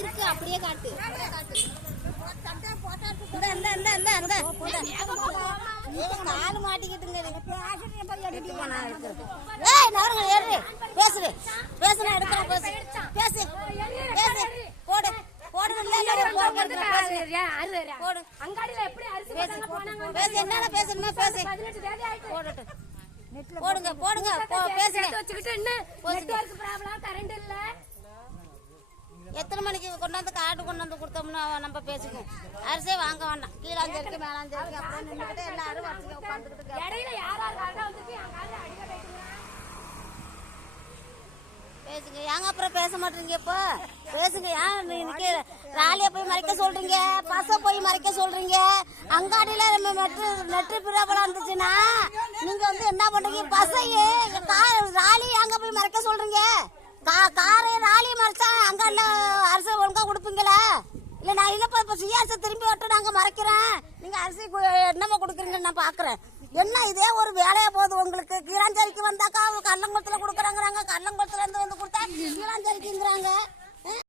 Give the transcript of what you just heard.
இருக்கு அப்படியே காட்டு. காலு மாட்டிக்கிட்டுங்க. பேசுறேன் பேசுறேன் எடுக்கிறேன் பேசு பேசு பேசு போடு போடு போடு அங்காடியில எப்படி அரிசி பேசு என்னடா பேசணுமா பேசு போடுட்டு போடுங்க போடுங்க பேசுங்க வச்சுக்கிட்டு என்ன நெட்வொர்க் ப்ராப்ளம் கரண்ட் இல்ல. எத்தனை மணிக்கு கொண்டாந்து கார்டு கொண்டாந்து கொடுத்தோம்னா நம்ம பேசுங்க. அரிசியே வாங்க வேண்டாம். கீழாஞ்சரிக்கு மேலாஞ்சரிக்கு அப்புறம் நின்றுக்கிட்டு எல்லாரும் வச்சுக்க உட்காந்துக்கிட்டு இடையில பேசுங்க. ஏங்க அப்புறம் பேச மாட்டீங்க? இப்போ பேசுங்க. ஏன் இன்னைக்கு ராலியா போய் மறைக்க சொல்றீங்க? பச போய் மறைக்க சொல்றீங்க? அங்காடியில நம்ம நெட்டு பிரபலம் இருந்துச்சுன்னா நீங்க வந்து என்ன பண்றீங்க? பசையே ராலி அங்க போய் மறைக்க சொல்றீங்க. காரை ராலி மறைச்சா அங்காடில அரிசி ஒழுங்கா கொடுப்பீங்களா? இல்ல நான் இல்லப்பா இப்ப சியாசை திரும்பி விட்டு நாங்க மறைக்கிறேன். நீங்க அரிசி என்னமா கொடுக்குறீங்கன்னு நான் பாக்குறேன். என்ன இதே ஒரு வேலையா போகுது உங்களுக்கு? கீழாஞ்சேரிக்கு வந்தாக்கா கள்ளங்குளத்துல கொடுக்குறாங்கிறாங்க. கள்ளங்குளத்துல இருந்து வந்து கொடுத்தா கீழாஞ்சேரிக்குங்கிறாங்க.